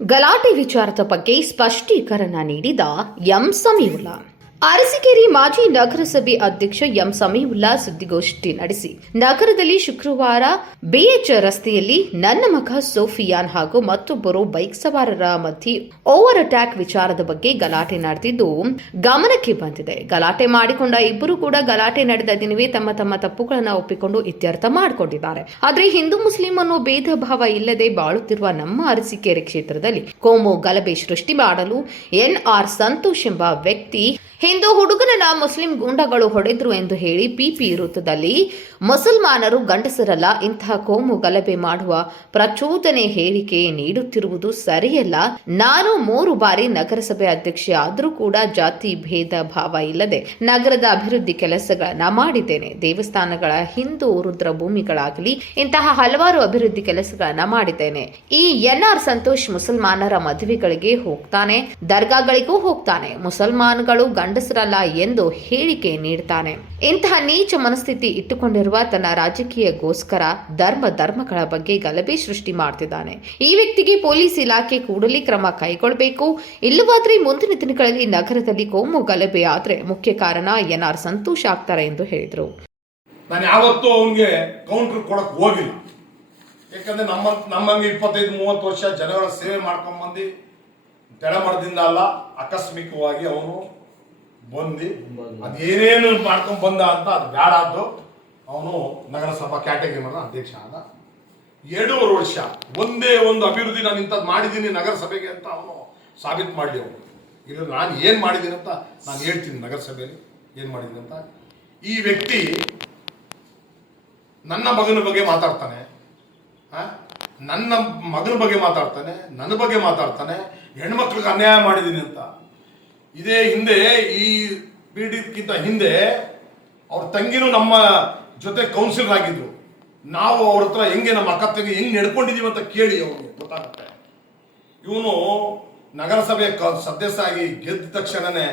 ಗಲಾಟೆ ವಿಚಾರದ ಬಗ್ಗೆ ಸ್ಪಷ್ಟೀಕರಣ ನೀಡಿದ ಎಂ ಸಮೀವುಲ್ಲಾ. ಅರಸೀಕೆರೆ ಮಾಜಿ ನಗರಸಭೆ ಅಧ್ಯಕ್ಷ ಎಂ ಸಮೀವುಲ್ಲಾ ಸುದ್ದಿಗೋಷ್ಠಿ ನಡೆಸಿ, ನಗರದಲ್ಲಿ ಶುಕ್ರವಾರ ಬಿಎಚ್ ರಸ್ತೆಯಲ್ಲಿ ನನ್ನ ಮಗ ಸೋಫಿಯಾನ್ ಹಾಗೂ ಮತ್ತೊಬ್ಬರು ಬೈಕ್ ಸವಾರರ ಮಧ್ಯೆ ಓವರ್ ಅಟ್ಯಾಕ್ ವಿಚಾರದ ಬಗ್ಗೆ ಗಲಾಟೆ ನಡೆದಿದ್ದು ಗಮನಕ್ಕೆ ಬಂದಿದೆ. ಗಲಾಟೆ ಮಾಡಿಕೊಂಡ ಇಬ್ಬರು ಕೂಡ ಗಲಾಟೆ ನಡೆದ ದಿನವೇ ತಮ್ಮ ತಮ್ಮ ತಪ್ಪುಗಳನ್ನು ಒಪ್ಪಿಕೊಂಡು ಇತ್ಯರ್ಥ ಮಾಡಿಕೊಂಡಿದ್ದಾರೆ. ಆದರೆ ಹಿಂದೂ ಮುಸ್ಲಿಂ ಅನ್ನೋ ಭೇದ ಭಾವ ಇಲ್ಲದೆ ಬಾಳುತ್ತಿರುವ ನಮ್ಮ ಅರಸೀಕೆರೆ ಕ್ಷೇತ್ರದಲ್ಲಿ ಕೋಮು ಗಲಭೆ ಸೃಷ್ಟಿ ಮಾಡಲು ಎನ್ಆರ್ ಸಂತೋಷ್ ಎಂಬ ವ್ಯಕ್ತಿ ಹಿಂದೂ ಹುಡುಗನನ್ನ ಮುಸ್ಲಿಂ ಗೂಂಡಗಳು ಹೊಡೆದ್ರು ಎಂದು ಹೇಳಿ ಪಿಪಿ ವೃತ್ತದಲ್ಲಿ ಮುಸಲ್ಮಾನರು ಗಂಡಸರಲ್ಲ, ಇಂತಹ ಕೋಮು ಗಲಭೆ ಮಾಡುವ ಪ್ರಚೋದನೆ ಹೇಳಿಕೆ ನೀಡುತ್ತಿರುವುದು ಸರಿಯಲ್ಲ. ನಾನು 3 ಬಾರಿ ನಗರಸಭೆ ಅಧ್ಯಕ್ಷೆ ಆದರೂ ಕೂಡ ಜಾತಿ ಭೇದ ಭಾವ ಇಲ್ಲದೆ ನಗರದ ಅಭಿವೃದ್ಧಿ ಕೆಲಸಗಳನ್ನ ಮಾಡಿದ್ದೇನೆ. ದೇವಸ್ಥಾನಗಳ ಹಿಂದೂ ರುದ್ರಭೂಮಿಗಳಾಗಲಿ ಇಂತಹ ಹಲವಾರು ಅಭಿವೃದ್ಧಿ ಕೆಲಸಗಳನ್ನ ಮಾಡಿದ್ದೇನೆ. ಈ ಎನ್ಆರ್ ಸಂತೋಷ್ ಮುಸಲ್ಮಾನರ ಮದುವೆಗಳಿಗೆ ಹೋಗ್ತಾನೆ, ದರ್ಗಾಗಳಿಗೂ ಹೋಗ್ತಾನೆ, ಮುಸಲ್ಮಾನಗಳು ಗಂಡಸರಲ್ಲ ಎಂದು ಹೇಳಿಕೆ ನೀಡುತ್ತಾನೆ. ಇಂತಹ ನೀಚ ಮನಸ್ಥಿತಿ ಇಟ್ಟುಕೊಂಡಿರುವ ತನ್ನ ರಾಜಕೀಯಗೋಸ್ಕರ ಧರ್ಮಗಳ ಬಗ್ಗೆ ಗಲಭೆ ಸೃಷ್ಟಿ ಮಾಡ್ತಿದ್ದಾನೆ. ಈ ವ್ಯಕ್ತಿಗೆ ಪೊಲೀಸ್ ಇಲಾಖೆ ಕೂಡಲೇ ಕ್ರಮ ಕೈಗೊಳ್ಳಬೇಕು. ಇಲ್ಲವಾದ್ರೆ ಮುಂದಿನ ದಿನಗಳಲ್ಲಿ ನಗರದಲ್ಲಿ ಕೋಮು ಗಲಭೆ ಆದ್ರೆ ಮುಖ್ಯ ಕಾರಣ ಎನ್ಆರ್ ಸಂತೋಷ್ ಆಗ್ತಾರೆ ಎಂದು ಹೇಳಿದರು. ನಾನು ಯಾವತ್ತೂ ಅವನಿಗೆ ಕೌಂಟರ್ ಕೊಡಕ್ ಹೋಗಿಲ್ಲ. ಯಾಕಂದ್ರೆ ನಮ್ಮಂಗೆ 25-30 ವರ್ಷ ಜನಗಳ ಸೇವೆ ಮಾಡ್ಕೊಂಡ್ ಬಂದು ತೆಳಮರದಿಂದ ಅಲ್ಲ, ಆಕಸ್ಮಿಕವಾಗಿ ಅವನು ಬಂದು ಅದೇನೇನು ಮಾಡ್ಕೊಂಡ್ ಬಂದ ಅಂತ ಅದು ಬೇಡ ಆದ್ದು. ಅವನು ನಗರಸಭಾ ಕ್ಯಾಟಗರಿ ಅಧ್ಯಕ್ಷ ಆದ. 2.5 ವರ್ಷ ಒಂದೇ ಒಂದು ಅಭಿವೃದ್ಧಿ ನಾನು ಇಂಥದ್ದು ಮಾಡಿದ್ದೀನಿ ನಗರಸಭೆಗೆ ಅಂತ ಅವನು ಸಾಬೀತು ಮಾಡಲಿ. ಅವನು ಇಲ್ಲ ನಾನು ಏನು ಮಾಡಿದ್ದೀನಿ ಅಂತ ನಾನು ಹೇಳ್ತೀನಿ ನಗರಸಭೆಯಲ್ಲಿ ಏನು ಮಾಡಿದ್ದೀನಿ ಅಂತ. ಈ ವ್ಯಕ್ತಿ ನನ್ನ ಮಗನ ಬಗ್ಗೆ ಮಾತಾಡ್ತಾನೆ, ನನ್ನ ಮಗನ ಬಗ್ಗೆ ಮಾತಾಡ್ತಾನೆ, ನನ್ನ ಬಗ್ಗೆ ಮಾತಾಡ್ತಾನೆ, ಹೆಣ್ಮಕ್ಳಿಗೆ ಅನ್ಯಾಯ ಮಾಡಿದ್ದೀನಿ ಅಂತ. ಇದೇ ಹಿಂದೆ ಈ ಪೀಡಿತಕ್ಕಿಂತ ಹಿಂದೆ ಅವ್ರ ತಂಗಿನೂ ನಮ್ಮ ಜೊತೆ ಕೌನ್ಸಿಲರ್ ಆಗಿದ್ರು. ನಾವು ಅವ್ರ ಹತ್ರ ಹೆಂಗೆ ನಮ್ಮ ಅಕ್ಕ ತಂಗಿ ಹೆಂಗೆ ನಡ್ಕೊಂಡಿದೀವಿ ಅಂತ ಕೇಳಿ ಅವ್ರಿಗೆ ಗೊತ್ತಾಗುತ್ತೆ. ಇವನು ನಗರಸಭೆ ಸದಸ್ಯ ಆಗಿ ಗೆದ್ದ ತಕ್ಷಣನೇ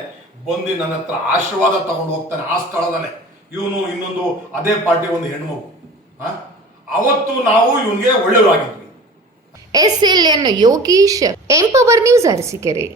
ಬಂದು ನನ್ನ ಹತ್ರ ಆಶೀರ್ವಾದ ತಗೊಂಡು ಹೋಗ್ತಾನೆ. ಆ ಸ್ಥಳದಲ್ಲೇ ಇವನು ಇನ್ನೊಂದು ಅದೇ ಪಾರ್ಟಿ ಒಂದು ಹೆಣ್ಮಗು. ಅವತ್ತು ನಾವು ಇವನ್ಗೆ ಒಳ್ಳೆಯವರಾಗಿದ್ವಿ. SLN Yogish, empower news, Arsikere.